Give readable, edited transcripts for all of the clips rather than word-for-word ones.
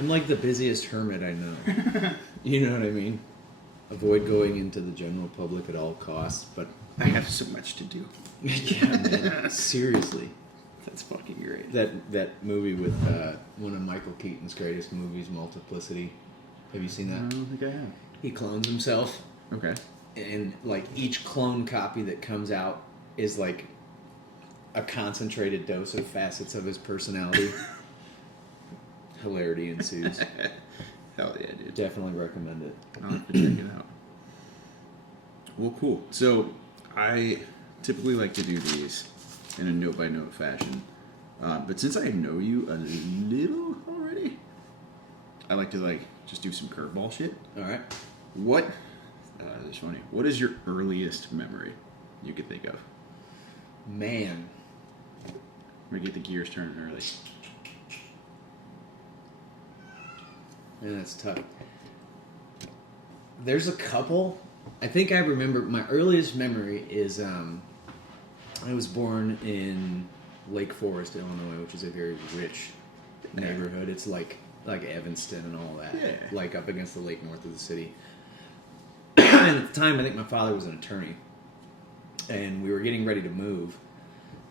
I'm like the busiest hermit I know. You know what I mean? Avoid going into the general public at all costs, but I have so much to do. yeah, man, seriously. That's fucking great. That movie with one of Michael Keaton's greatest movies, Multiplicity. Have you seen I that? don't think I have. He clones himself, Okay. and like each clone copy that comes out is like a concentrated dose of facets of his personality. Hilarity ensues. Hell yeah, dude. Definitely recommend it. I'll have to check it out. Well, cool. So, I typically like to do these in a note-by-note fashion. But since I know you a little already, I like to, like, just do some curveball shit. All right. What, it's funny, what is your earliest memory you could think of? Man. We're going to get the gears turning early. Man, that's tough. There's a couple. I think I remember my earliest memory is I was born in Lake Forest, Illinois, which is a very rich neighborhood. It's like Evanston and all that. Yeah. Like up against the lake north of the city. And at the time, I think my father was an attorney. And we were getting ready to move.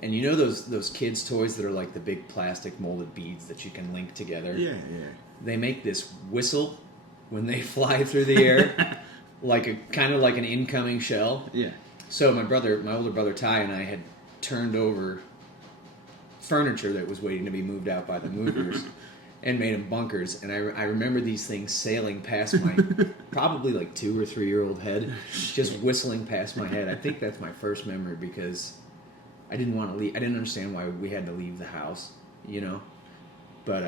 And you know those kids' toys that are like the big plastic molded beads that you can link together? Yeah, yeah. They make this whistle when they fly through the air, kind of like an incoming shell. Yeah. So my older brother Ty, and I had turned over furniture that was waiting to be moved out by the movers, and made them bunkers. And I remember these things sailing past my probably like 2 or 3 year old head, just whistling past my head. I think that's my first memory because I didn't want to leave. I didn't understand why we had to leave the house, you know. But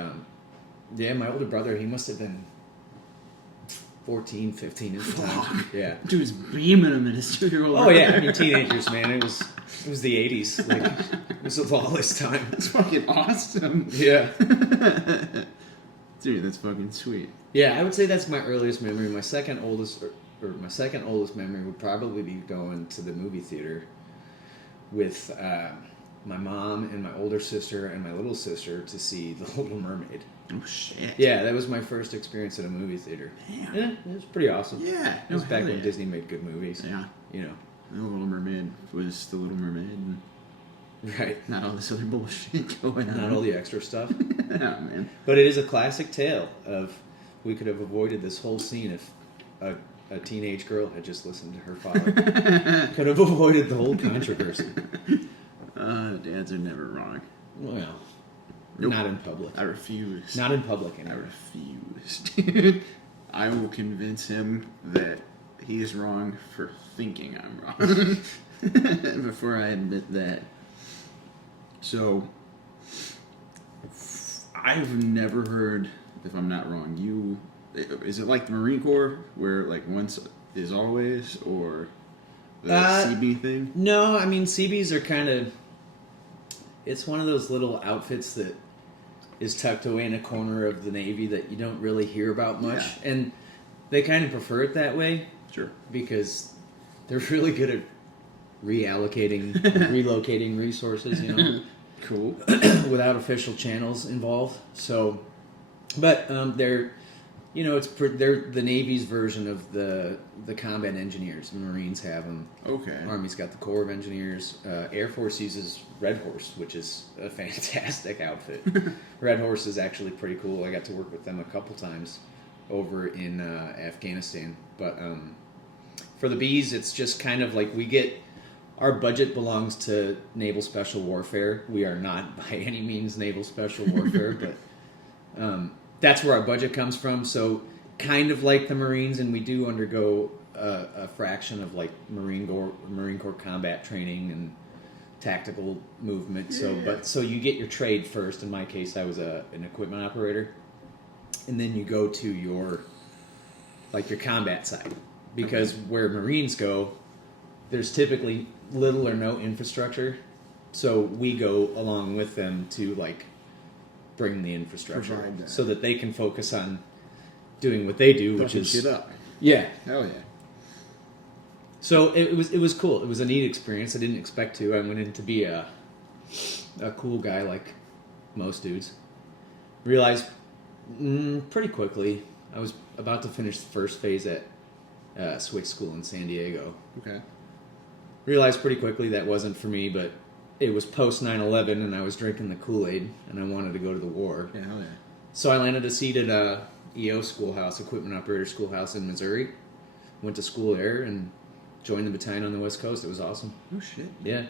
yeah, my older brother, he must have been 14, 15 at the time. Yeah. Dude's beaming him in his 2-year-old. Oh yeah, I mean teenagers, man. It was the 80s. Like it was a lawless time. That's fucking awesome. Yeah. Dude, that's fucking sweet. Yeah, I would say that's my earliest memory. My second oldest memory would probably be going to the movie theater with my mom and my older sister and my little sister to see The Little Mermaid. Oh shit. Yeah, that was my first experience at a movie theater. Damn. Yeah, it was pretty awesome. Yeah. It was back hell when yeah. Disney made good movies. Yeah. You know. The Little Mermaid was The Little Mermaid. And Right. not all this other bullshit going on. Not all the extra stuff. Oh, man. But it is a classic tale of we could have avoided this whole scene if a teenage girl had just listened to her father. Could have avoided the whole controversy. Dads are never wrong. Well, Nope. not in public. I refuse. Not in public I anyway. refuse, dude. I will convince him that he is wrong for thinking I'm wrong before I admit that. So, I've never heard, if I'm not wrong, is it like the Marine Corps where like once is always, or the CB thing? No, I mean CBs are kind of. It's one of those little outfits that is tucked away in a corner of the Navy that you don't really hear about much, and they kind of prefer it that way. Sure. Because they're really good at relocating resources, you know. Cool. Without official channels involved. So, but they're, you know, they're the Navy's version of the combat engineers. The Marines have them. Okay. Army's got the Corps of Engineers. Air Force uses Red Horse, which is a fantastic outfit. Red Horse is actually pretty cool. I got to work with them a couple times over in Afghanistan. But for the Bs, it's just kind of like our budget belongs to Naval Special Warfare. We are not by any means Naval Special Warfare, but that's where our budget comes from. So kind of like the Marines, and we do undergo a fraction of like Marine Corps combat training and tactical movement. So you get your trade first. In my case, I was an equipment operator, and then you go to your combat side, because where Marines go, there's typically little or no infrastructure, so we go along with them to like bring the infrastructure Provide that. so that they can focus on doing what they do, which Fucking is shit up. yeah. Hell yeah. So it was cool. It was a neat experience. I didn't expect to. I went in to be a cool guy like most dudes. Realized Pretty quickly. I was about to finish the first phase at Switch School in San Diego. Okay. Realized pretty quickly that wasn't for me, but it was post 9/11 and I was drinking the Kool-Aid and I wanted to go to the war. Yeah, hell yeah. So I landed a seat at EO Schoolhouse, Equipment Operator Schoolhouse in Missouri. Went to school there and joined the battalion on the West Coast. It was awesome. Oh, shit. Yeah.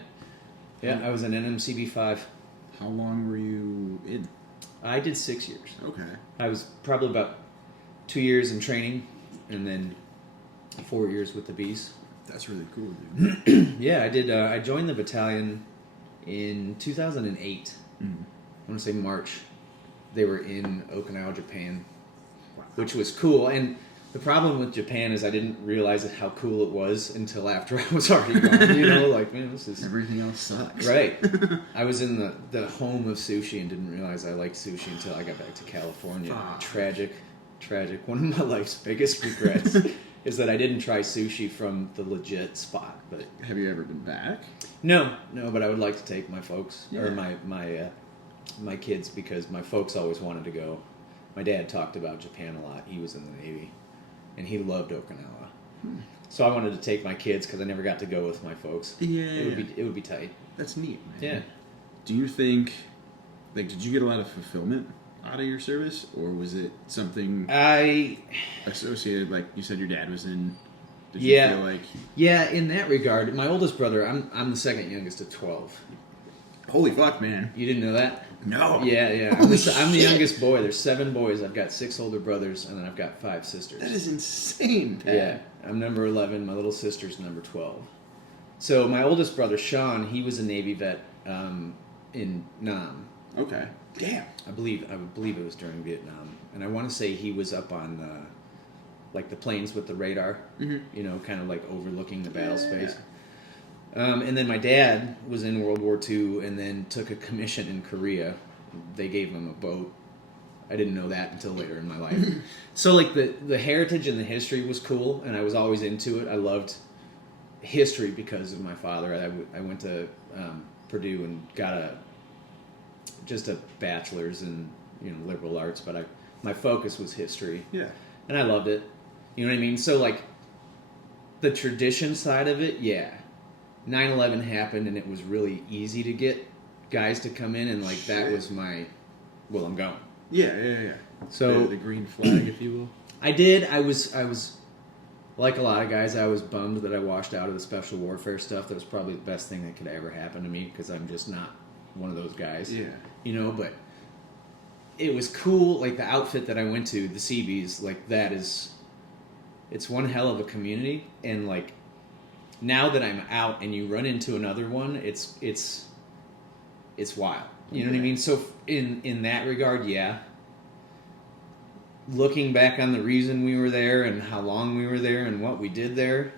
Yeah, I was an NMCB 5. How long were you in? I did 6 years. Okay. I was probably about 2 years in training and then 4 years with the Bees. That's really cool, dude. Yeah, I did. I joined the battalion in 2008. I want to say March. They were in Okinawa, Japan, which was cool. And the problem with Japan is I didn't realize how cool it was until after I was already gone. You know, like, man, this is... Everything else sucks. Right. I was in the home of sushi and didn't realize I liked sushi until I got back to California. Fuck. Tragic. One of my life's biggest regrets is that I didn't try sushi from the legit spot. But Have you ever been back? no, but I would like to take my folks or Yeah. my kids because my folks always wanted to go. My dad talked about Japan a lot. He was in the Navy, and he loved Okinawa. So I wanted to take my kids because I never got to go with my folks. Yeah. It would be tight. That's neat, man. Yeah. Do you think, like, did you get a lot of fulfillment out of your service, or was it something associated, like you said your dad was in? Did you feel like... Yeah, in that regard, my oldest brother, I'm the second youngest of 12. Holy fuck, man. You didn't know that? No. Yeah. I'm the youngest boy. There's 7 boys. I've got 6 older brothers, and then I've got 5 sisters. That is insane, Pat. Yeah, I'm number 11. My little sister's number 12. So my oldest brother, Sean, he was a Navy vet in Nam. Okay. Damn. I believe it was during Vietnam, and I want to say he was up on like the planes with the radar, you know, kind of like overlooking the battle space. And then my dad was in World War II and then took a commission in Korea. They gave him a boat. I didn't know that until later in my life. So like the heritage and the history was cool, and I was always into it. I loved history because of my father. I went to Purdue and got just a bachelor's in liberal arts, but my focus was history. Yeah. And I loved it. You know what I mean? So like the tradition side of it, yeah. 9/11 happened and it was really easy to get guys to come in, and like that was my, well, I'm going. Yeah. So the green flag, if you will. I did. I was like a lot of guys, I was bummed that I washed out of the special warfare stuff. That was probably the best thing that could ever happen to me because I'm just not one of those guys. Yeah. You know, but it was cool. Like the outfit that I went to, the Seabees, like it's one hell of a community. And like now that I'm out and you run into another one, it's wild. You know what I mean? So in that regard, yeah. Looking back on the reason we were there and how long we were there and what we did there,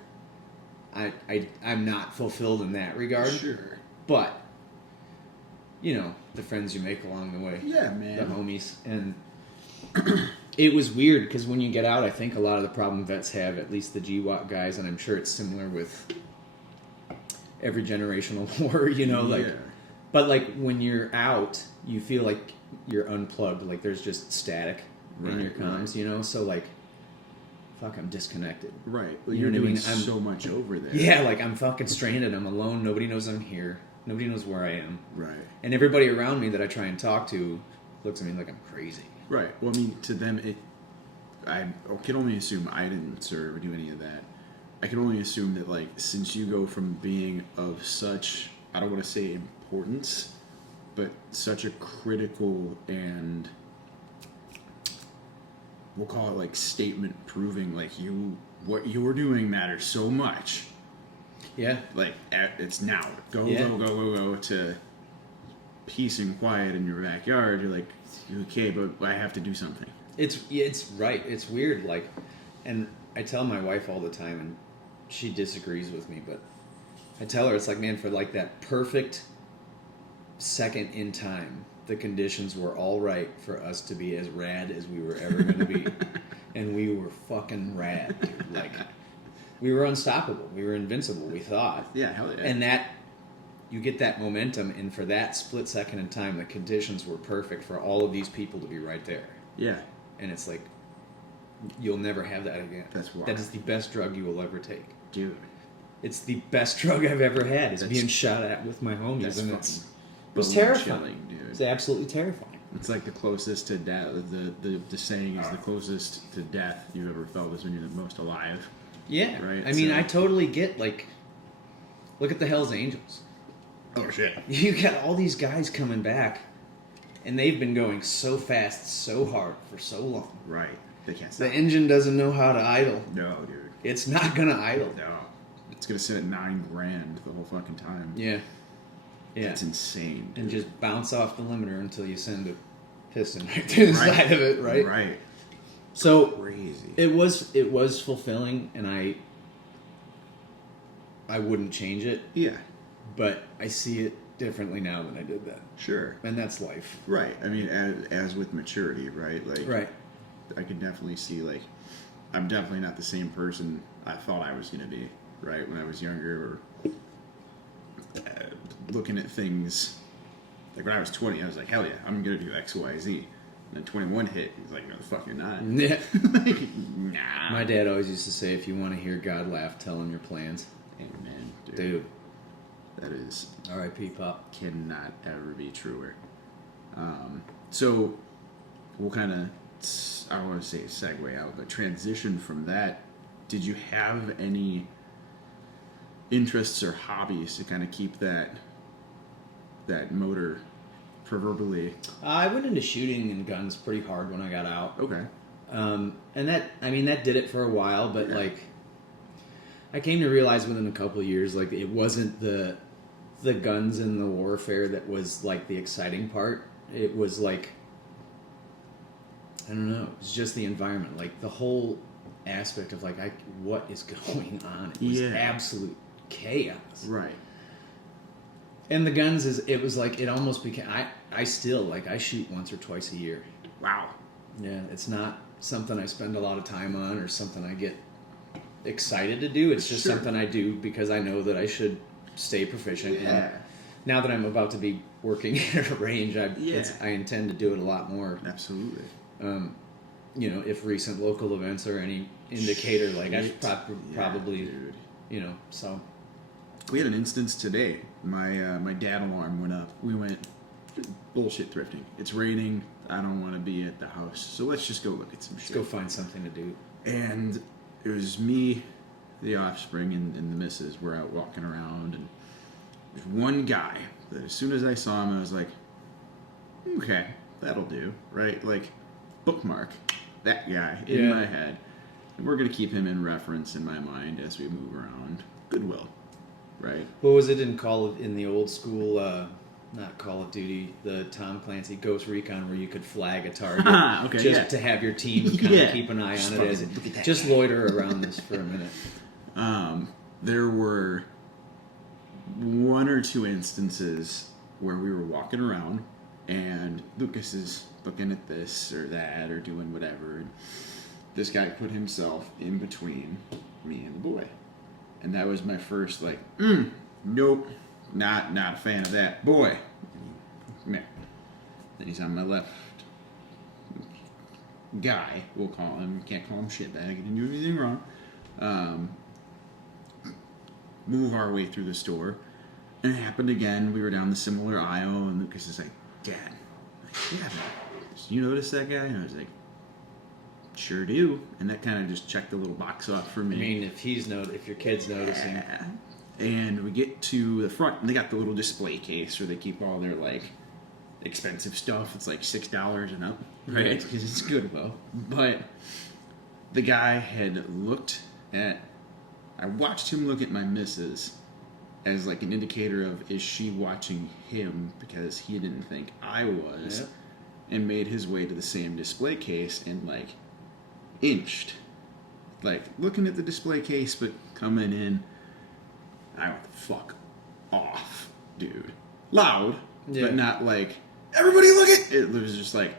I'm not fulfilled in that regard. Sure. But, you know, the friends you make along the way. Yeah, man. The homies. And it was weird because when you get out, I think a lot of the problem vets have, at least the GWAT guys, and I'm sure it's similar with every generational war, you know, like... Yeah. But, like, when you're out, you feel like you're unplugged. Like, there's just static in your comms, you know? So, like, fuck, I'm disconnected. Right. Well, You you're know what I doing mean? I'm- so much over there. Yeah, like, I'm fucking stranded. I'm alone. Nobody knows I'm here. Nobody knows where I am. Right. And everybody around me that I try and talk to looks at me like I'm crazy. Right. Well, I mean, to them, I can only assume I didn't serve or do any of that. I can only assume that, like, since you go from being of such, I don't want to say importance, but such a critical and we'll call it like statement proving, like what you're doing matters so much. Yeah. Like it's now go Yeah. go to peace and quiet in your backyard. You're like, okay, but I have to do something. It's right. It's weird. Like, and I tell my wife all the time, and she disagrees with me, but I tell her it's like, man, for like that perfect second in time, the conditions were all right for us to be as rad as we were ever going to be, and we were fucking rad, dude. Like, we were unstoppable. We were invincible. We thought. Yeah, hell yeah. And that. You get that momentum, and for that split second in time, the conditions were perfect for all of these people to be right there. Yeah. And it's like, you'll never have that again. That's why. That is the best drug you will ever take. Dude. It's the best drug I've ever had. Is That's- being shot at with my homies. That's And fucking it was bone terrifying. chilling, dude. It's absolutely terrifying. It's like the closest to death. The saying is the closest to death you've ever felt is when you're the most alive. Yeah. Right, I mean, so- I totally get, like, look at the Hells Angels. Oh shit. You got all these guys coming back, and they've been going so fast, so hard for so long. Right. They can't The stop. engine doesn't know how to idle. No, dude. It's not gonna idle. No. It's gonna sit at $9,000 the whole fucking time. Yeah. Yeah. It's insane. Dude. And just bounce off the limiter until you send a piston right through the side of it, right? Right. So Crazy. it was fulfilling, and I wouldn't change it, Yeah. but I see it differently now than I did then, Sure. and that's life. Right. I mean, as with maturity, right? Like, Right. I could definitely see, like, I'm definitely not the same person I thought I was going to be, right? When I was younger, or looking at things. Like, when I was 20, I was like, hell yeah, I'm going to do X, Y, Z. And then 21 hit, he's like, no, the fuck you're not. Yeah. Like, nah. My dad always used to say, if you want to hear God laugh, tell him your plans. Amen, dude. Dude. That is, R.I.P. Pop. cannot ever be truer. So, we'll kind of, I don't want to say segue out, but transition from that. Did you have any interests or hobbies to kind of keep that motor proverbially? I went into shooting and guns pretty hard when I got out. Okay. And that did it for a while, but Yeah. like, I came to realize within a couple of years, like, it wasn't the guns and the warfare that was like the exciting part. It was like, I don't know, it was just the environment, like the whole aspect of like, what is going on? It was Yeah. absolute chaos. Right. And the guns it was like, it almost became, I still, like, I shoot once or twice a year. Wow. Yeah, it's not something I spend a lot of time on or something I get excited to do. It's just Sure. something I do because I know that I should stay proficient. Yeah. And now that I'm about to be working at a range, I intend to do it a lot more. Absolutely. You know, if recent local events are any indicator, like, I should Yeah, probably, dude. you know, so. We had an instance today. My dad alarm went up. We went bullshit thrifting. It's raining. I don't want to be at the house, so let's just go look at some Let's shit. go find something to do. And it was me, the offspring, and the missus were out walking around, and there's one guy that as soon as I saw him, I was like, okay, that'll do, right? Like, bookmark that guy in Yeah. my head. And we're going to keep him in reference in my mind as we move around. Goodwill, right? What was it in the old school, not Call of Duty, the Tom Clancy Ghost Recon, where you could flag a target Okay, just yeah. to have your team kind Yeah. of keep an eye Just on it as fucking look at that just guy. loiter around this for a minute. There were one or two instances where we were walking around and Lucas is looking at this or that or doing whatever. And this guy put himself in between me and the boy. And that was my first, like, nope, not a fan of that. Boy, come here. Then he's on my left. Guy, we'll call him. Can't call him shitbag. He didn't do anything wrong. Move our way through the store. And it happened again. We were down the similar aisle, and Lucas is like, Dad, yeah, man, you notice that guy? And I was like, sure do. And that kind of just checked the little box off for me. I mean, if your kid's noticing, Yeah. And we get to the front, and they got the little display case where they keep all their, like, expensive stuff. It's like $6 and up, right? Yeah. Because it's Goodwill. But the guy had looked at, I watched him look at my missus as like an indicator of, is she watching him, because he didn't think I was, Yeah. and made his way to the same display case and like inched, like looking at the display case but coming in. I went the fuck off, dude. Loud, Yeah. but not like, everybody look at it. It was just like,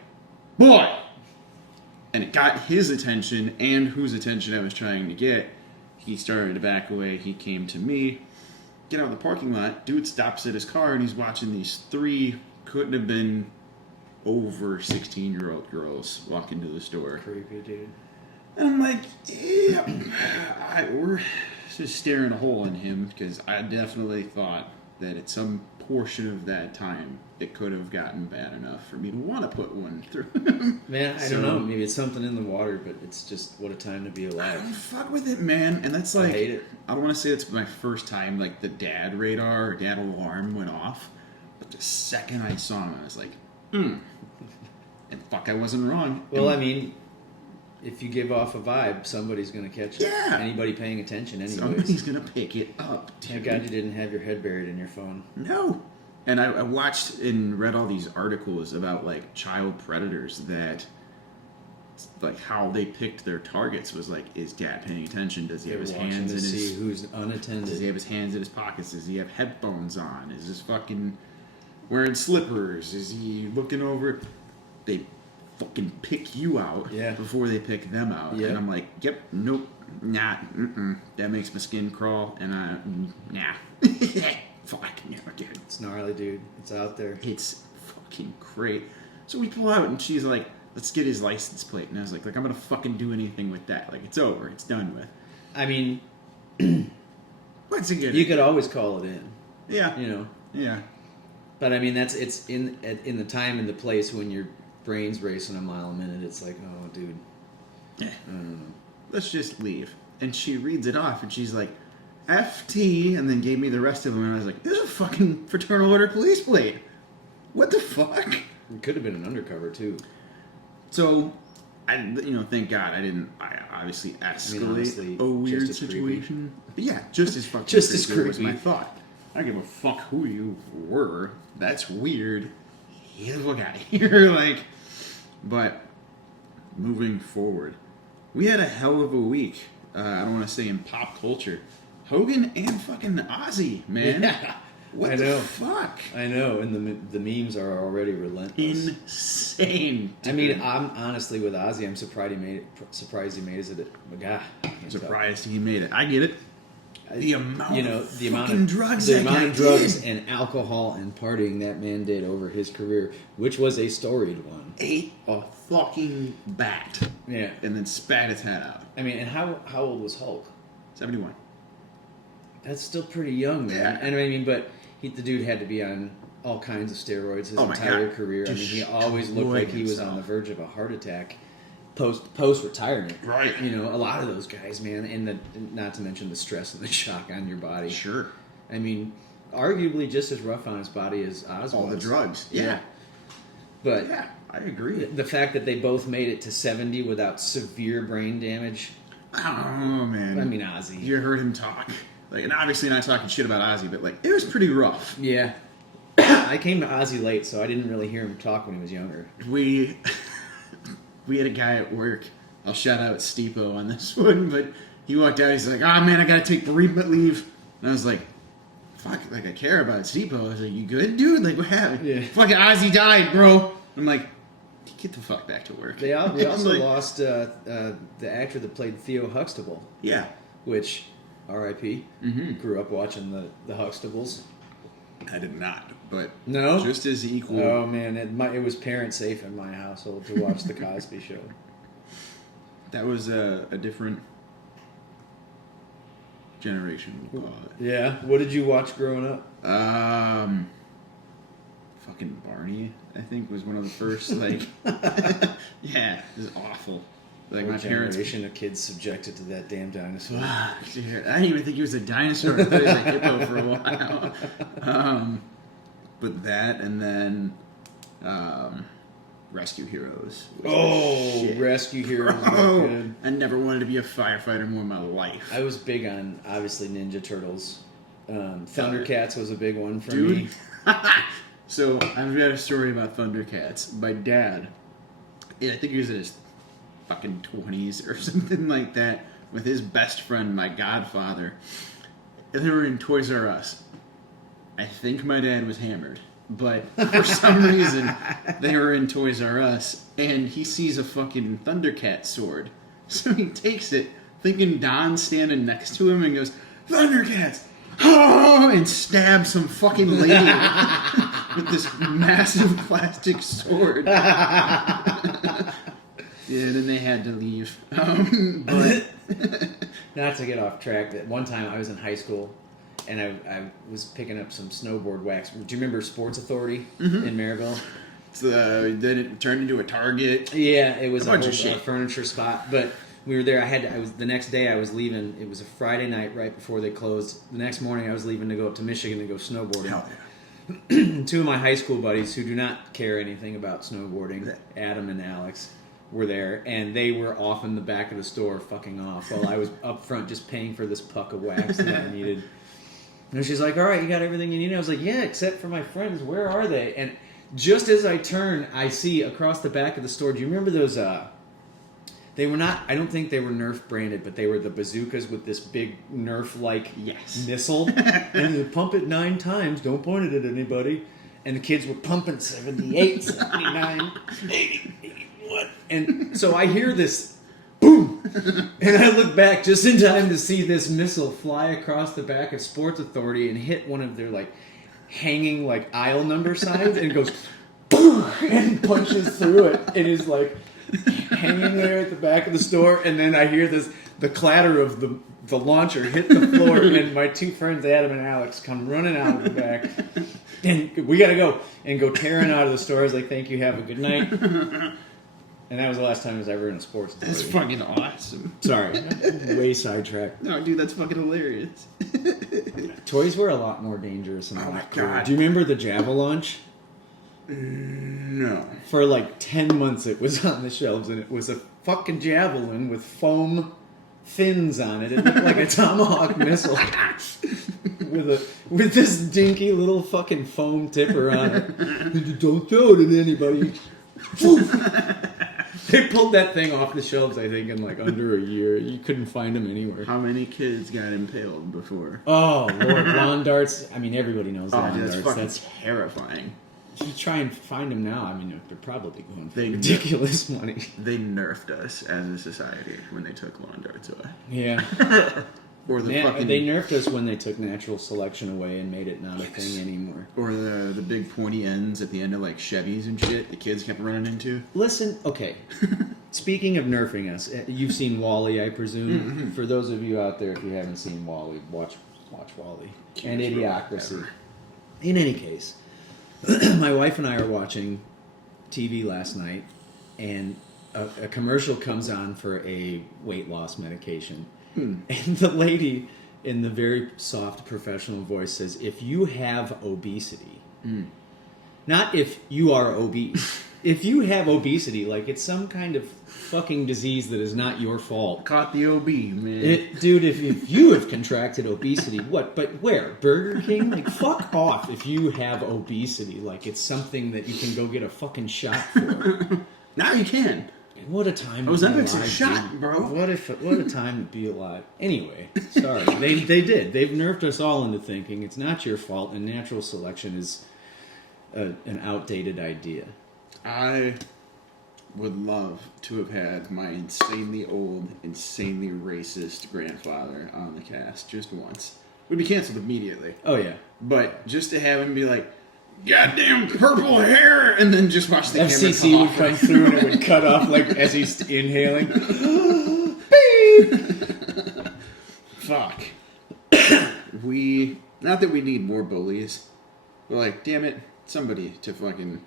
boy. And it got his attention and whose attention I was trying to get. He started to back away. He came to me. Get out of the parking lot. Dude stops at his car and he's watching these three, couldn't have been over 16-year-old girls walk into the store. Creepy, dude. And I'm like, yeah, we're just staring a hole in him because I definitely thought that at some portion of that time it could have gotten bad enough for me to want to put one through him. Man, I don't know. Maybe it's something in the water, but it's just what a time to be I alive. don't fuck with it, man. And that's like, I hate it. I don't want to say it's my first time like the dad radar or dad alarm went off, but the second I saw him, I was like, and fuck, I wasn't wrong. Well, I mean, if you give off a vibe, somebody's going to catch it. Yeah. Anybody paying attention, anyways. Somebody's gonna pick it up. Thank dude. God you didn't have your head buried in your phone. No. And I watched and read all these articles about like child predators that, like how they picked their targets was like, is dad paying attention? Does he have his hands in see his? who's Does he unattended. have his hands in his pockets? Does he have headphones on? Is this fucking wearing slippers? Is he looking over? They fucking pick you out before they pick them out. Yep. And I'm like, yep, nope, nah, that makes my skin crawl, and nah. Fuck, no, dude. It's gnarly, dude. It's out there. It's fucking great. So we pull out, and she's like, let's get his license plate. And I was like, I'm gonna fucking do anything with that. Like, it's over. It's done with. I mean, Once again, you could always call it in, yeah, you know. yeah. But I mean, it's in the time and the place when your brain's racing a mile a minute. It's like, oh, dude. Yeah. I don't know. Let's just leave. And she reads it off, and she's like, FT, and then gave me the rest of them, and I was like, this is a fucking fraternal order police plate. What the fuck? It could have been an undercover too. So, thank God I obviously escalate honestly, a weird just as situation. But yeah, just as fucking Just as creepy was creepy. my thought. I don't give a fuck who you were. That's weird. Get the fuck out of here. Like, but moving forward, we had a hell of a week. I don't want to say in pop culture. Hogan and fucking Ozzy, man. Yeah, What I the know. fuck? I know, and the memes are already relentless. Insane. I mean, I'm honestly with Ozzy. I'm surprised he made it. Surprised he made it. But God, I can't tell. Surprised he made it. I get it. The amount of the amount fucking of drugs the that amount guy of drugs did. and alcohol and partying that man did over his career, which was a storied one. Ate a fucking bat Yeah, and then spat his head out. I mean, and how old was Hulk? 71. That's still pretty young, man. Yeah. And I mean, but the dude had to be on all kinds of steroids his Oh my entire God. career. I mean, he always looked Destroyed like he was on himself. the verge of a heart attack post retirement. Right. You know, a lot of those guys, man, and not to mention the stress and the shock on your body. Sure. I mean, arguably just as rough on his body as Oz All the was. drugs. Yeah. Yeah. But Yeah, I agree. the fact that they both made it to 70 without severe brain damage. Oh, man. I mean, Ozzy. You heard him talk. Like, and obviously not talking shit about Ozzy, but like, it was pretty rough. Yeah. I came to Ozzy late, so I didn't really hear him talk when he was younger. We had a guy at work. I'll shout out Steepo on this one, but he walked out. He's like, "Oh man, I gotta take bereavement leave." And I was like, "Fuck, like I care about Steepo." I was like, "You good, dude? Like what happened?" Yeah. Fucking Ozzy died, bro. I'm like, "Get the fuck back to work." We I'm also like, lost the actor that played Theo Huxtable, Yeah. which, R.I.P. Mm-hmm. Grew up watching the Huxtables. I did not, but No? just as equal. Oh man, it was parent safe in my household to watch the Cosby Show. That was a different generation. We'll call it. Yeah. What did you watch growing up? Fucking Barney, I think, was one of the first, like, yeah, it was awful. Like, What my parents. generation of kids subjected to that damn dinosaur? Dude, I didn't even think he was a dinosaur. I thought he was a hippo for a while. But that, and then Rescue Heroes. was Oh, shit. Rescue Heroes. was Oh, good. I never wanted to be a firefighter more in my life. I was big on, obviously, Ninja Turtles. Thundercats was a big one for Dude. me. So, I've got a story about Thundercats. My dad, I think he was in his fucking 20s or something like that, with his best friend, my godfather. And they were in Toys R Us. I think my dad was hammered, but for some reason, they were in Toys R Us, and he sees a fucking Thundercat sword. So he takes it, thinking Don's standing next to him, and goes, "Thundercats!" Oh, and stabs some fucking lady. with this massive plastic sword. Yeah, then they had to leave. But not to get off track, that one time I was in high school and I was picking up some snowboard wax. Do you remember Sports Authority in Maryville? then it turned into a Target. Yeah, it was a bunch whole of shit. furniture spot. But we were there. The next day I was leaving. It was a Friday night right before they closed. The next morning I was leaving to go up to Michigan to go snowboarding. Hell yeah. Two of my high school buddies who do not care anything about snowboarding, Adam and Alex, were there, and they were off in the back of the store fucking off while I was up front just paying for this puck of wax that I needed. And she's like, all right, you got everything you need? I was like, yeah, except for my friends. Where are they? And just as I turn, I see across the back of the store, do you remember those, they were not, I don't think they were Nerf branded, but they were the bazookas with this big Nerf-like missile. And you pump it 9 times, don't point it at anybody. And the kids were pumping 78, 79, 80, 81. And so I hear this boom. And I look back just in time to see this missile fly across the back of Sports Authority and hit one of their, like, hanging, like, aisle number signs. And it goes boom and punches through it. And is, like, hanging there at the back of the store. And then I hear the clatter of the launcher hit the floor. And my two friends, Adam and Alex, come running out of the back. And we got to go. And go tearing out of the store. I was like, thank you, have a good night. And that was the last time I was ever in a sports store. That's fucking awesome. Sorry. Way sidetracked. No, dude, that's fucking hilarious. Toys were a lot more dangerous and a Oh my lot cooler. God. Do you remember the Javelunch? No. For like 10 months it was on the shelves, and it was a fucking javelin with foam fins on it. It looked like a Tomahawk missile. with this dinky little fucking foam tipper on it. Don't throw it at anybody. They pulled that thing off the shelves, I think, in like under a year. You couldn't find them anywhere. How many kids got impaled before? Oh, Lord. Lawn darts. I mean, everybody knows Oh, lawn dude, that's darts. fucking terrifying. You try and find them now. I mean, they're probably going for They- ridiculous money. They nerfed us as a society when they took lawn darts away. Yeah. Or the fucking... They nerfed us when they took natural selection away and made it not a thing anymore. Or the big pointy ends at the end of like Chevys and shit the kids kept running into. Listen, okay. Speaking of nerfing us, you've seen WALL-E, I presume. Mm-hmm. For those of you out there, if you haven't seen WALL-E, watch WALL-E. And Cutest robot Idiocracy. ever. In any case, my wife and I are watching TV last night, and a commercial comes on for a weight loss medication. And the lady, in the very soft professional voice, says, if you have obesity, not if you are obese, if you have obesity, like it's some kind of fucking disease that is not your fault. Caught the OB, man. Dude, if you have contracted obesity, what? But where? Burger King? Like, fuck off if you have obesity. Like, it's something that you can go get a fucking shot for. Now you can. What a time to be Ozempic's a alive, shot, dude. bro. What a time to be alive. Anyway, sorry. They did. They've nerfed us all into thinking it's not your fault, and natural selection is an outdated idea. I would love to have had my insanely old, insanely racist grandfather on the cast just once. We'd be canceled immediately. Oh, yeah. But just to have him be like, goddamn purple hair, and then just watch the FCC camera would off. come through and it would cut off like as he's inhaling. Fuck. Not that we need more bullies, but like, damn it, somebody to fucking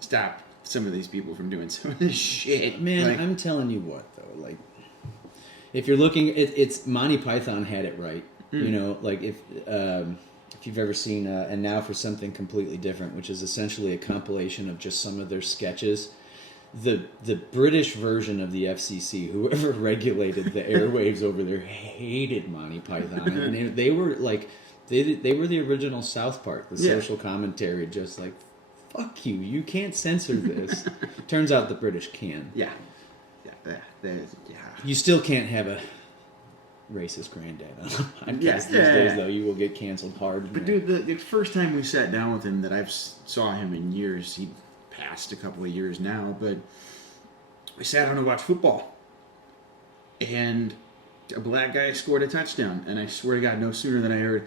stop some of these people from doing some of this shit. Man, Like, I'm telling you what, though. Like, if you're looking, it's Monty Python had it right. You know, like if you've ever seen, and now for something completely different, which is essentially a compilation of just some of their sketches. The British version of the FCC, whoever regulated the airwaves over there, hated Monty Python, and they were like, they were the original South Park, the social commentary, just like, fuck you, you can't censor this. Turns out the British can. Yeah. You still can't have a racist granddad on the podcast these days, though. You will get canceled hard. But dude, the first time we sat down with him that I've saw him in years, he passed a couple of years now, but we sat down to watch football. And a black guy scored a touchdown, and I swear to God, no sooner than I heard,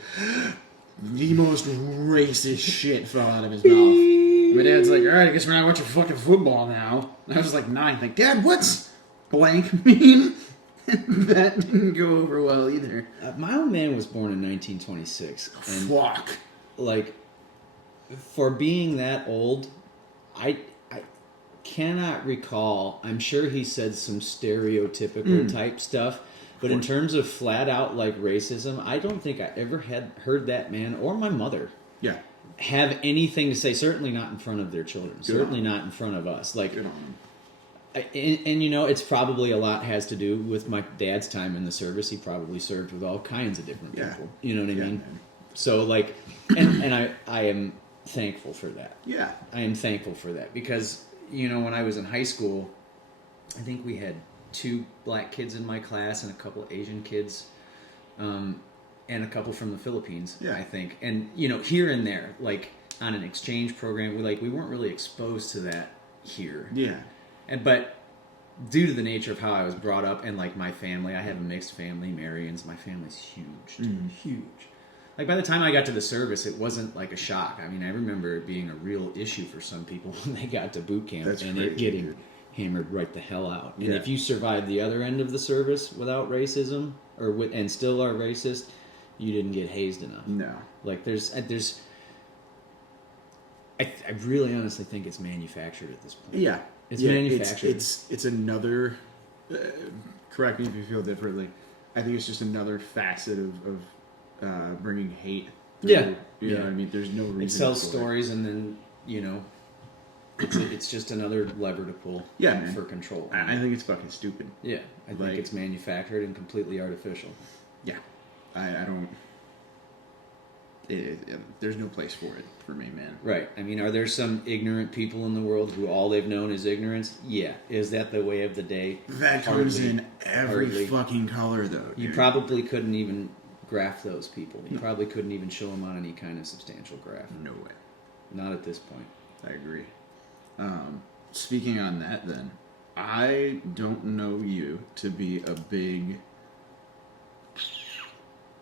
the most racist shit fell out of his mouth. My dad's like, all right, I guess we're not watching fucking football now. And I was like 9, like, Dad, what's blank mean? That didn't go over well either. My old man was born in 1926. And Fuck. like, for being that old, I cannot recall. I'm sure he said some stereotypical type stuff, but in terms of flat out like racism, I don't think I ever had heard that man or my mother have anything to say. Certainly not in front of their children. Certainly not in front of us. Like, Good on him. And you know, it's probably a lot has to do with my dad's time in the service. He probably served with all kinds of different people. You know what I mean? Man. So like, and I am thankful for that. Yeah. I am thankful for that because, you know, when I was in high school, I think we had 2 black kids in my class and a couple Asian kids, and a couple from the Philippines, I think. And, you know, here and there, like on an exchange program, we weren't really exposed to that here. Yeah. But due to the nature of how I was brought up and like my family, I have a mixed family, Marian's. My family's huge, huge. Like by the time I got to the service, it wasn't like a shock. I mean, I remember it being a real issue for some people when they got to boot camp it getting hammered right the hell out. And if you survived the other end of the service without racism and still are racist, you didn't get hazed enough. No. Like I really honestly think it's manufactured at this point. Yeah. It's manufactured. It's another. Correct me if you feel differently. I think it's just another facet of bringing hate. Through, you know what I mean? There's no reason. It sells stories, and then you know, it's just another lever to pull. Man. For control. I think it's fucking stupid. Yeah, I think it's manufactured and completely artificial. Yeah, I don't. There's no place for it for me, man. Right. I mean, are there some ignorant people in the world who all they've known is ignorance? Yeah. Is that the way of the day? That comes in every fucking color, though. You probably couldn't even graph those people. You probably couldn't even show them on any kind of substantial graph. No way. Not at this point. I agree. Speaking on that, then, I don't know you to be a big,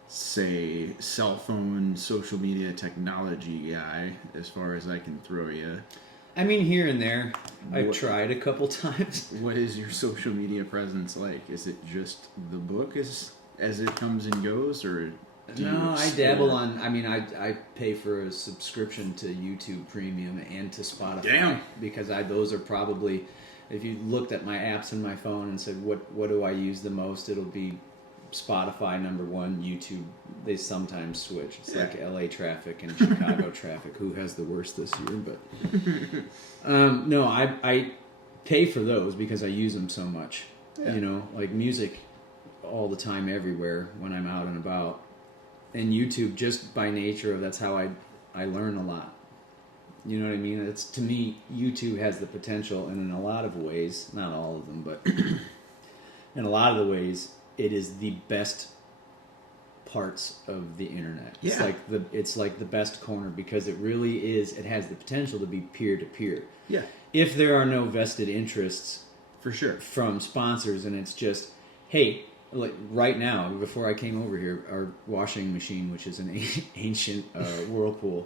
say, cell phone, social media technology guy, as far as I can throw you. I mean, here and there. I've tried a couple times. What is your social media presence like? Is it just the book as it comes and goes, or do No, I dabble on. I mean, I pay for a subscription to YouTube Premium and to Spotify. Damn. Because those are probably, if you looked at my apps in my phone and said what do I use the most, it'll be Spotify number 1, YouTube. They sometimes switch. It's like LA traffic and Chicago traffic. Who has the worst this year? But no, I pay for those because I use them so much. Yeah. You know, like music all the time, everywhere when I'm out and about. And YouTube, just by nature of that's how I learn a lot. You know what I mean? It's, to me, YouTube has the potential, and in a lot of ways, not all of them, but in a lot of the ways, it is the best parts of the internet. Yeah. It's like the best corner because it really is. It has the potential to be peer to peer. Yeah. If there are no vested interests, for sure, from sponsors, and it's just, hey. Like right now, before I came over here, our washing machine, which is an ancient Whirlpool,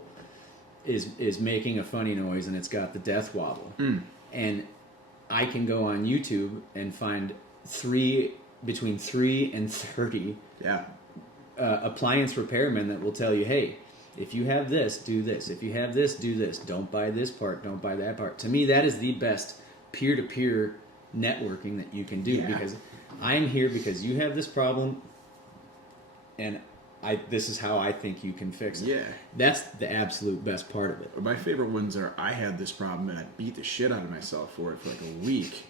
is making a funny noise, and it's got the death wobble. And I can go on YouTube and find between 3 and 30 appliance repairmen that will tell you, hey, if you have this, do this. If you have this, do this. Don't buy this part. Don't buy that part. To me, that is the best peer-to-peer networking that you can do because I'm here because you have this problem, and this is how I think you can fix it. Yeah. That's the absolute best part of it. My favorite ones are, I had this problem and I beat the shit out of myself for it for like a week.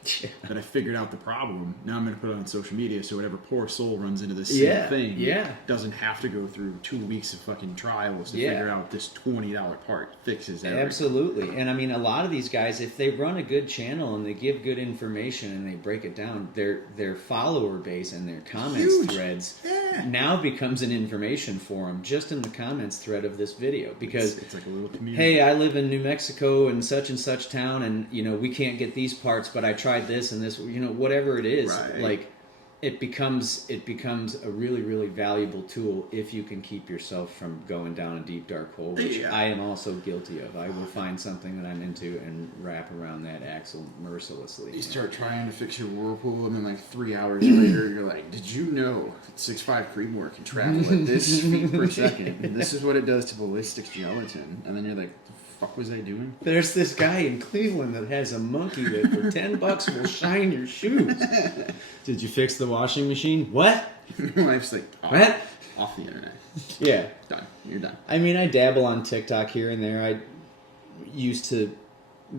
Then I figured out the problem. Now I'm going to put it on social media so whatever poor soul runs into the same thing doesn't have to go through 2 weeks of fucking trials to figure out this $20 part fixes everything. Absolutely. And I mean, a lot of these guys, if they run a good channel and they give good information and they break it down, their follower base and their comments threads now becomes an information for them just in the comments thread of this video because it's like a little community. Hey, I live in New Mexico in such and such town, and you know we can't get these parts, but I tried this and this, you know, whatever it is. Like it becomes a really, really valuable tool if you can keep yourself from going down a deep dark hole, which I am also guilty of. I will find something that I'm into and wrap around that axle mercilessly. You start trying to fix your whirlpool, and then like 3 hours later, you're like, "Did you know 6'5" Creedmoor can travel at this feet per second? And this is what it does to ballistic gelatin." And then you're like, "The fuck was I doing?" There's this guy in Cleveland that has a monkey that for $10 will shine your shoes. Did you fix the washing machine? What? Your wife's like, What? Off the internet. Yeah. Done. You're done. I mean, I dabble on TikTok here and there. I used to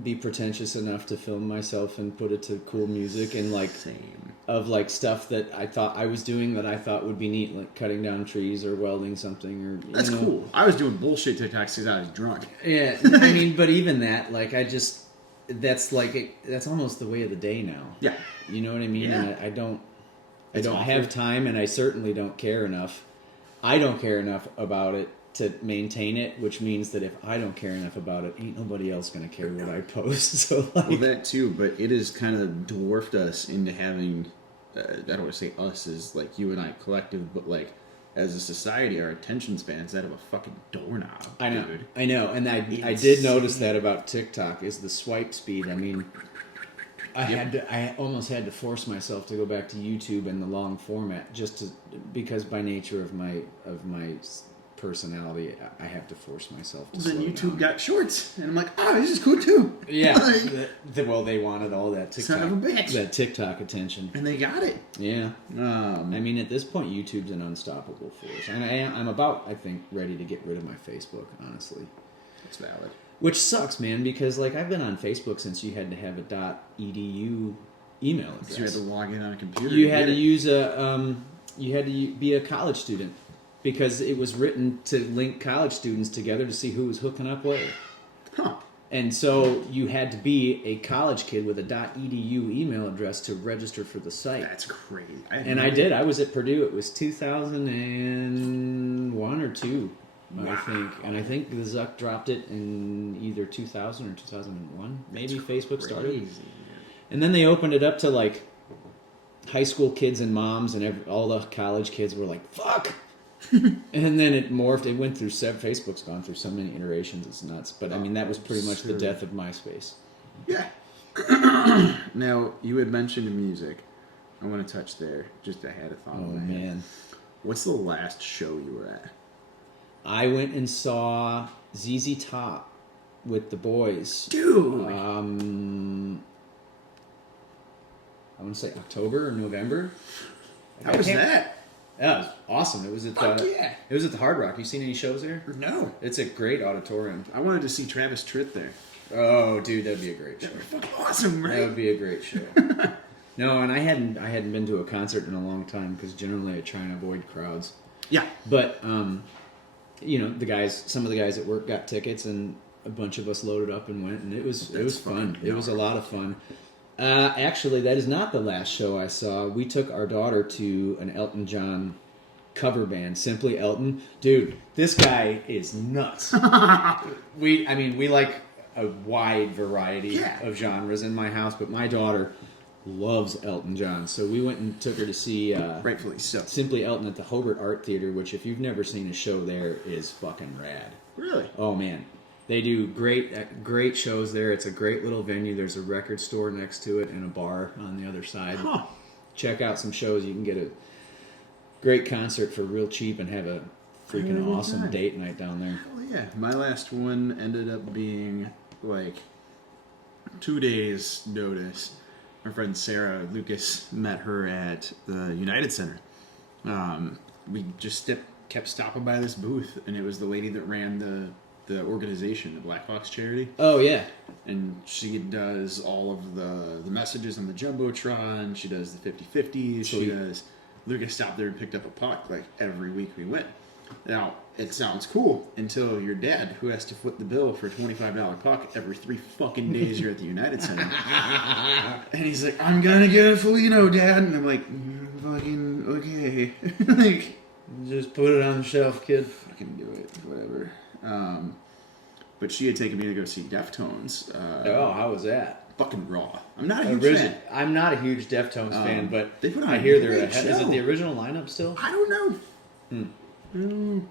be pretentious enough to film myself and put it to cool music and like Same. of like stuff that I thought I was doing that I thought would be neat, like cutting down trees or welding something or That's cool. I was doing bullshit TikToks because I was drunk. Yeah, I mean, but even that, like, that's almost the way of the day now. Yeah. You know what I mean? Yeah. And I don't It's awful. have time, and I certainly don't care enough. I don't care enough about it to maintain it, which means that if I don't care enough about it, ain't nobody else gonna care what I post. So like, Well, that too, but it has kind of dwarfed us into having, I don't want to say us as like you and I collective, but like as a society, our attention span's that of a fucking doorknob. I know, dude. I know, and I did notice that about TikTok is the swipe speed. I mean, I almost had to force myself to go back to YouTube in the long format because by nature of my personality, I have to force myself to. Then slow YouTube down. got shorts, and I'm like, this is cool too. Yeah. Like, Well, they wanted all that TikTok, son of a bitch. that TikTok attention. and they got it. Yeah. I mean, at this point, YouTube's an unstoppable force. And I'm about, I think, ready to get rid of my Facebook, honestly. That's valid. Which sucks, man, because like I've been on Facebook since you had to have a .edu email address. You had to log in on a computer. You had to use you had to be a college student because it was written to link college students together to see who was hooking up where. Huh. And so you had to be a college kid with a .edu email address to register for the site. That's crazy. I did. I was at Purdue. It was 2001 or 2, I think. And I think the Zuck dropped it in either 2000 or 2001. Maybe Facebook started. Crazy. And then they opened it up to like high school kids and moms, and all the college kids were like, "Fuck!" And then it morphed. It went through Facebook's gone through so many iterations. It's nuts. But I mean, that was pretty much the death of MySpace. Yeah. Now, you had mentioned music. I want to touch there. Just I had a thought. Oh in my head. man, What's the last show you were at? I went and saw ZZ Top with the boys. Dude. I want to say October or November. How was that? That was awesome. It was at yeah. It was at the Hard Rock. You seen any shows there? No. It's a great auditorium. I wanted to see Travis Tritt there. Oh, dude, that'd be a great show. That would be fucking awesome, right? That would be a great show. No, and I hadn't been to a concert in a long time because generally I try and avoid crowds. Yeah. But you know, some of the guys at work got tickets, and a bunch of us loaded up and went, and it was fun. It was a lot of fun. Actually, that is not the last show I saw. We took our daughter to an Elton John cover band, Simply Elton. Dude, this guy is nuts. We like a wide variety of genres in my house, but my daughter loves Elton John. So we went and took her to see Rightfully so. Simply Elton at the Hobart Art Theater, which if you've never seen a show there is fucking rad. Really? Oh man. They do great shows there. It's a great little venue. There's a record store next to it and a bar on the other side. Huh. Check out some shows. You can get a great concert for real cheap and have a freaking awesome date night down there. Well, yeah. My last one ended up being like 2 days notice. My friend Sarah Lucas met her at the United Center. We just kept stopping by this booth, and it was the lady that ran the organization, the Black Hawks charity. Oh yeah. And she does all of the messages on the Jumbotron. She does the 50-50s. She does. Lucas stopped there and picked up a puck like every week we went. Now, it sounds cool until your dad, who has to foot the bill for a $25 puck every 3 fucking days you're at the United Center. And he's like, "I'm gonna get a Foligno, Dad." And I'm like, fucking, okay. Like, just put it on the shelf, kid. Fucking do it, whatever. But she had taken me to go see Deftones. Oh, how was that? fucking raw. I'm not a huge fan. I'm not a huge Deftones fan, but they put on I hear they're great ahead. Is it show. the original lineup still? I don't know.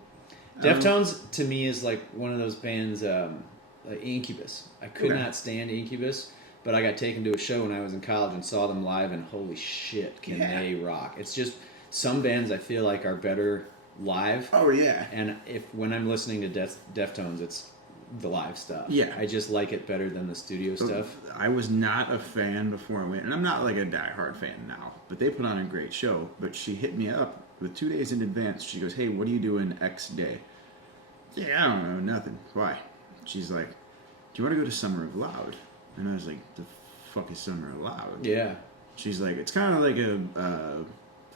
Deftones to me is like one of those bands, like Incubus. I could not stand Incubus, but I got taken to a show when I was in college and saw them live, and holy shit, can they rock! It's just some bands I feel like are better live. Oh yeah. And when I'm listening to Deftones, it's the live stuff. Yeah. I just like it better than the studio stuff. I was not a fan before I went, and I'm not like a diehard fan now, but they put on a great show. But she hit me up with 2 days in advance. She goes, "Hey, what are you doing X day?" Yeah, I don't know, nothing. Why? She's like, "Do you want to go to Summer of Loud?" And I was like, "The fuck is Summer of Loud?" Yeah. She's like, "It's kind of like a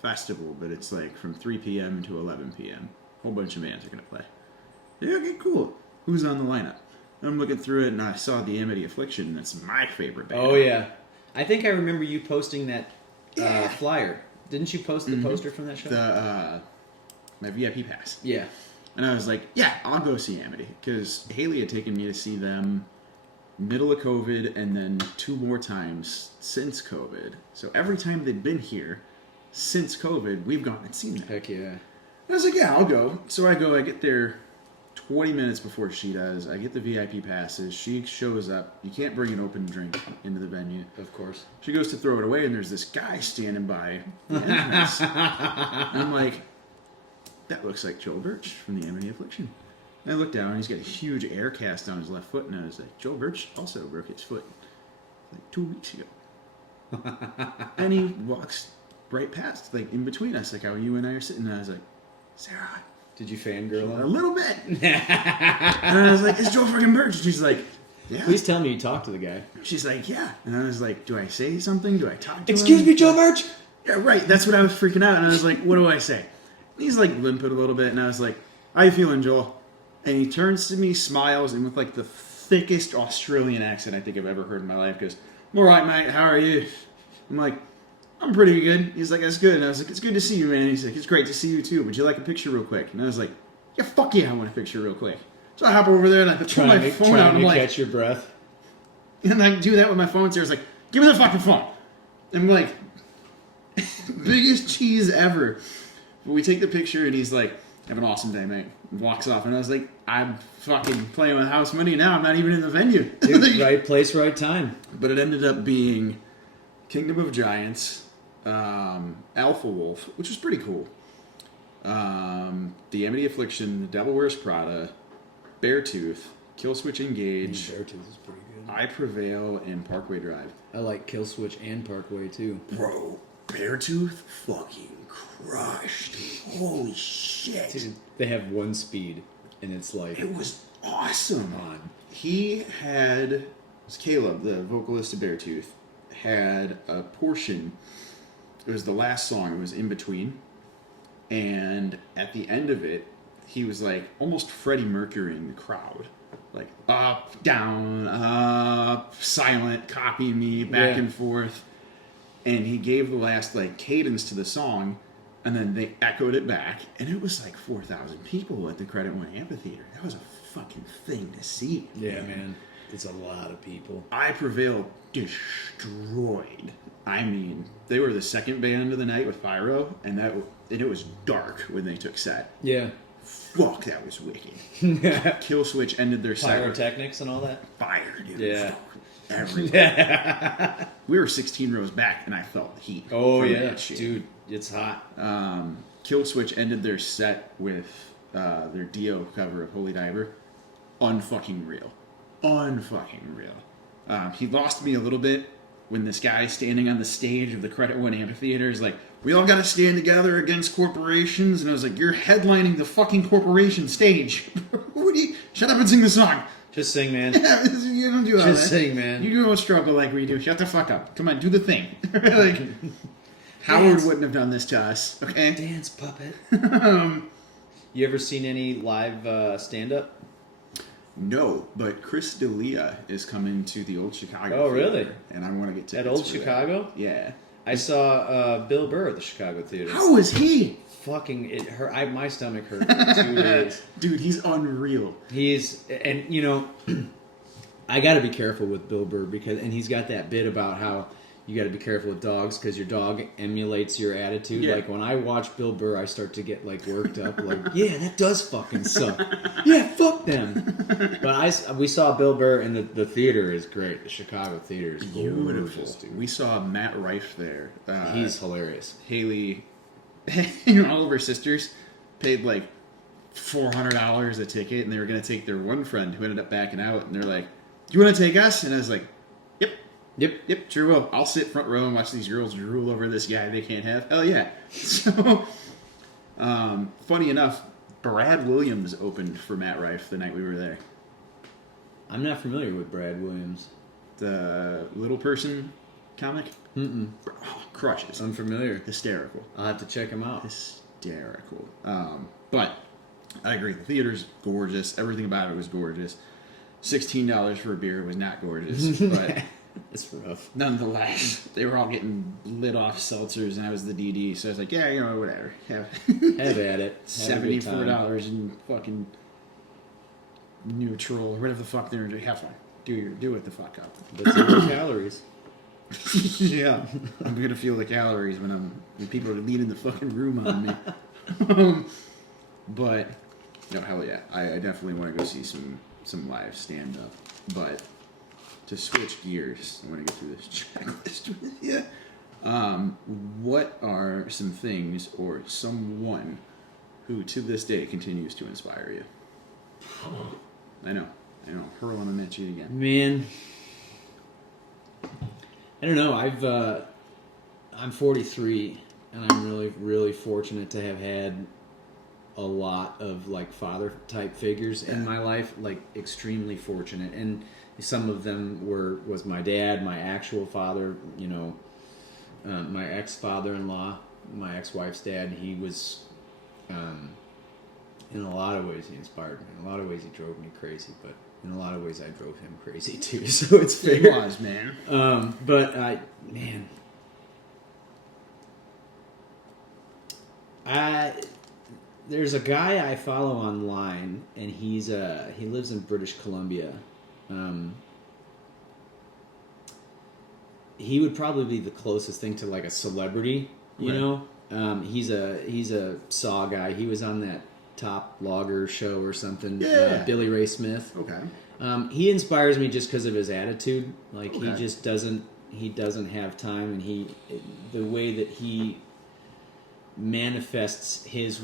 festival, but it's like from 3 p.m. to 11 p.m. A whole bunch of bands are gonna play." Yeah, okay, cool. Who's on the lineup? I'm looking through it, and I saw the Amity Affliction, and that's my favorite band. Oh, yeah. I think I remember you posting that flyer. Didn't you post the poster from that show? My VIP pass. Yeah. And I was like, yeah, I'll go see Amity. Because Haley had taken me to see them middle of COVID and then 2 more times since COVID. So every time they'd been here since COVID, we've gone and seen them. Heck yeah. And I was like, yeah, I'll go. So I go, I get there 20 minutes before she does. I get the VIP passes. She shows up. You can't bring an open drink into the venue. Of course. She goes to throw it away, and there's this guy standing by the entrance. And I'm like, that looks like Joel Birch from the Amity Affliction. And I look down, and he's got a huge air cast on his left foot, and I was like, Joel Birch also broke his foot like 2 weeks ago. And he walks right past, like in between us, like how you and I are sitting, and I was like, Sarah. Did you fangirl A him? little bit. And I was like, it's Joel fucking Birch. And she's like, yeah. Please tell me you talked to the guy. She's like, yeah. And I was like, do I say something? Do I talk to him? Excuse me, Joe Birch! Yeah, right. That's what I was freaking out. And I was like, what do I say? And he's like limping a little bit. And I was like, how you feeling, Joel? And he turns to me, smiles, and with like the thickest Australian accent I think I've ever heard in my life goes, I'm all right, mate. How are you? I'm like, I'm pretty good. He's like, that's good. And I was like, it's good to see you, man. And he's like, it's great to see you too. Would you like a picture real quick? And I was like, yeah, fuck yeah, I want a picture real quick. So I hop over there and I pull my phone out and I'm like, catch your breath. And I do that with my phone. Sarah's like, give me the fucking phone. And I'm like, biggest cheese ever. But we take the picture and he's like, have an awesome day, mate. And walks off. And I was like, I'm fucking playing with house money now. I'm not even in the venue. Dude, right place, right time. But it ended up being Kingdom of Giants, Alpha Wolf, which was pretty cool. The Amity Affliction, The Devil Wears Prada, Beartooth, Killswitch Engage, Beartooth is pretty good. I Prevail, and Parkway Drive. I like Killswitch and Parkway too. Bro, Beartooth fucking crushed. Holy shit. Dude, they have one speed, and it's like... It was awesome. Come on. He had... It was Caleb, the vocalist of Beartooth, had a portion... It was the last song. It was in between. And at the end of it, he was like almost Freddie Mercurying the crowd. Like up, down, up, silent, copy me, back and forth. And he gave the last like cadence to the song, and then they echoed it back. And it was like 4,000 people at the Credit One Amphitheater. That was a fucking thing to see. Yeah, man. It's a lot of people. I Prevail destroyed. I mean, they were the second band of the night with Pyro, and it was dark when they took set. Yeah. Fuck, that was wicked. Killswitch ended their set with Pyrotechnics and all that? fire, dude. Yeah. Everywhere. We were 16 rows back, and I felt the heat. Oh, from yeah. that shit. Dude, it's hot. Killswitch ended their set with their Dio cover of Holy Diver. Unfucking real. Unfucking real. He lost me a little bit when this guy standing on the stage of the Credit One Amphitheater is like, we all gotta stand together against corporations. And I was like, you're headlining the fucking corporation stage. Shut up and sing the song. Just sing, man. Yeah, you don't do all Just that. sing, man. You don't struggle like we do. Shut the fuck up. Come on, do the thing. Like, Howard wouldn't have done this to us, okay? Dance puppet. You ever seen any live stand-up? No, but Chris D'Elia is coming to the Old Chicago. Oh, really? And I want to get tickets At Old for Chicago? That. Yeah. I saw Bill Burr at the Chicago Theater. How was he? Fucking, it hurt. My stomach hurt for 2 days. Dude, he's unreal. And you know, I got to be careful with Bill Burr and he's got that bit about how you got to be careful with dogs because your dog emulates your attitude. Yeah. Like when I watch Bill Burr, I start to get like worked up. Like, yeah, that does fucking suck. Yeah, fuck them. But we saw Bill Burr, and the theater is great. The Chicago theater is Beautiful. gorgeous, dude. We saw Matt Rife there. He's hilarious. Haley, all of her sisters paid like $400 a ticket, and they were going to take their one friend who ended up backing out, and they're like, "You want to take us?" And I was like, Yep, sure will. I'll sit front row and watch these girls drool over this guy they can't have. Hell yeah. So, funny enough, Brad Williams opened for Matt Rife the night we were there. I'm not familiar with Brad Williams. The little person comic? Mm-mm. Oh, crushes. Unfamiliar. Hysterical. I'll have to check him out. Hysterical. But I agree. The theater's gorgeous. Everything about it was gorgeous. $16 for a beer was not gorgeous, but... It's rough. Nonetheless, they were all getting lit off seltzers, and I was the DD, so I was like, yeah, whatever. Have at it. $74 in fucking neutral, or whatever the fuck they're doing. Have fun. Do it the fuck up. But 0 calories. Yeah. I'm gonna feel the calories when people are leaving the fucking room on me. But, no, hell yeah. I definitely want to go see some live stand-up. But... to switch gears, I want to go through this checklist with you. What are some things or someone who to this day continues to inspire you? I know, hurling them at you again. Man, I don't know. I'm 43, and I'm really, really fortunate to have had a lot of like father type figures in my life, like extremely fortunate. And some of them was my dad, my actual father, my ex-father-in-law, my ex-wife's dad. He was, in a lot of ways, he inspired me. In a lot of ways, he drove me crazy, but in a lot of ways, I drove him crazy too. So it's fair. It was, man. There's a guy I follow online, and he lives in British Columbia. He would probably be the closest thing to like a celebrity, you know. He's a Saw guy. He was on that Top Logger show or something. Yeah. Billy Ray Smith. Okay. He inspires me just because of his attitude. Like Okay. he just doesn't have time, and the way that he manifests his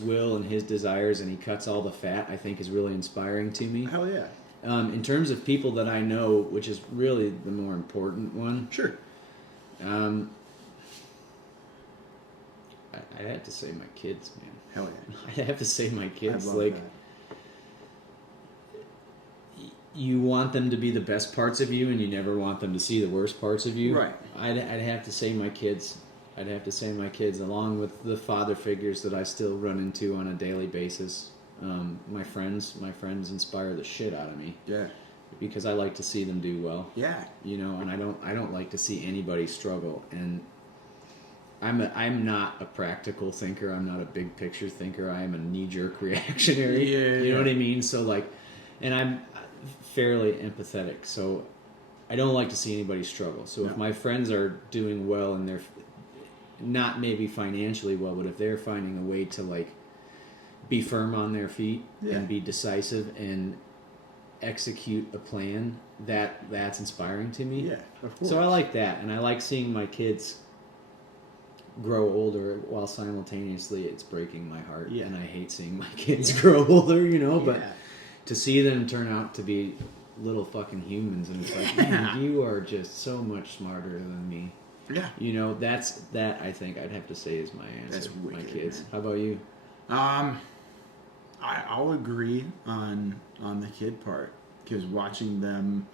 will and his desires, and he cuts all the fat, I think is really inspiring to me. Hell yeah. In terms of people that I know, which is really the more important one, Sure. I'd have to say my kids, man. Hell yeah. I'd have to say my kids. I love Like, that. you want them to be the best parts of you, and you never want them to see the worst parts of you. Right. I'd have to say my kids. I'd have to say my kids, along with the father figures that I still run into on a daily basis. My friends inspire the shit out of me. Yeah. Because I like to see them do well. Yeah. And I don't like to see anybody struggle. And I'm not a practical thinker. I'm not a big picture thinker. I am a knee-jerk reactionary. Yeah. You know what I mean? So like, and I'm fairly empathetic. So I don't like to see anybody struggle. So if my friends are doing well and they're not maybe financially well, but if they're finding a way to like be firm on their feet and be decisive and execute a plan, that's inspiring to me. Yeah, of course. So I like that, and I like seeing my kids grow older while simultaneously it's breaking my heart. Yeah. And I hate seeing my kids grow older, but to see them turn out to be little fucking humans, and it's like, man, you are just so much smarter than me. Yeah. That I think I'd have to say is my answer. That's my wicked, kids. man. How about you? I'll agree on the kid part, because watching them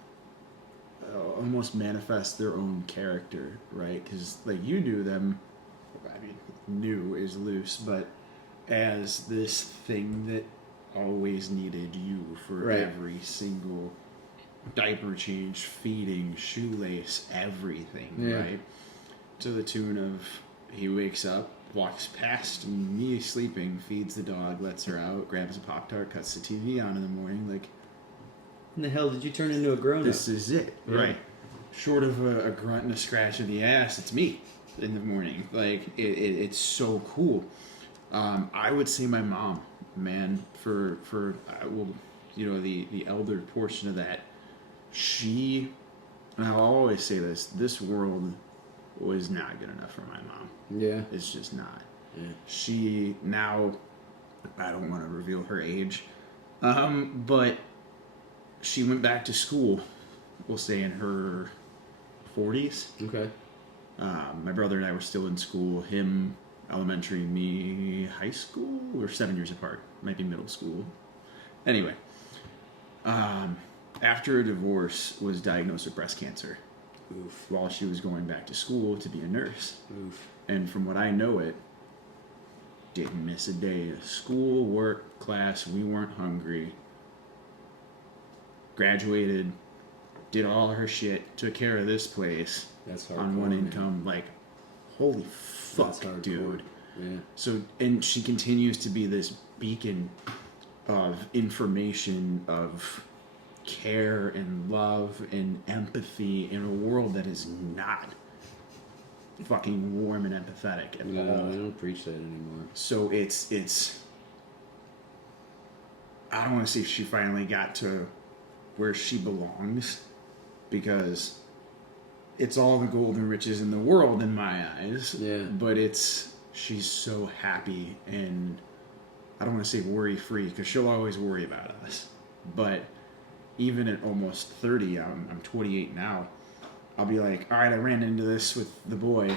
almost manifest their own character, right? Because like you knew them, I mean, knew is loose, but as this thing that always needed you for every single diaper change, feeding, shoelace, everything, right? To the tune of he wakes up, walks past me sleeping, feeds the dog, lets her out, grabs a Pop-Tart, cuts the TV on in the morning. Like, When the hell did you turn into a grown-up? This is it, Yeah. right? Short of a grunt and a scratch of the ass, it's me in the morning. Like it's so cool. I would say my mom, man, for well, you know, the elder portion of that. She, and I'll always say this world was not good enough for my mom. Yeah. It's just not. Yeah. She now, I don't want to reveal her age, but she went back to school, we'll say in her 40s. Okay. My brother and I were still in school. Him, elementary, me, high school. We're 7 years apart. Might be middle school. Anyway, after a divorce, was diagnosed with breast cancer. Oof. While she was going back to school to be a nurse. Oof. And from what I know it, didn't miss a day of school, work, class. We weren't hungry. Graduated, did all her shit, took care of this place That's hardcore, on one man. income. Like, holy fuck, That's hardcore. dude. Yeah. So, and she continues to be this beacon of information, of care and love and empathy in a world that is not fucking warm and empathetic at No, all. they don't preach that anymore. So it's I don't want to say she finally got to where she belongs, because it's all the golden riches in the world in my eyes. Yeah. But she's so happy, and I don't want to say worry free, because she'll always worry about us. But even at almost 30, I'm 28 now, I'll be like, all right, I ran into this with the boy.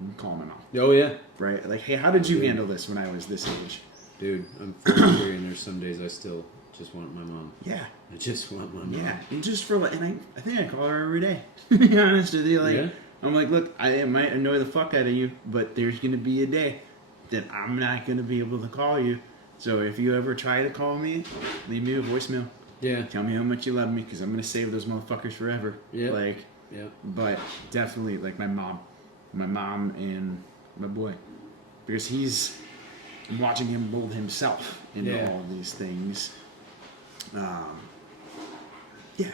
I'm calling him out. Oh, yeah. Right? Like, hey, how did you handle this when I was this age? Dude, I'm 43 and there's some days I still just want my mom. Yeah. I just want my mom. Yeah. And just for, like, and I think I call her every day. To be honest with you. Like, Yeah. I'm like, look, I might annoy the fuck out of you, but there's going to be a day that I'm not going to be able to call you. So if you ever try to call me, leave me a voicemail. Yeah. Tell me how much you love me, because I'm going to save those motherfuckers forever. Yeah. Like, Yeah. but definitely, like, my mom and my boy, because I'm watching him mold himself into Yeah. all these things. Yeah,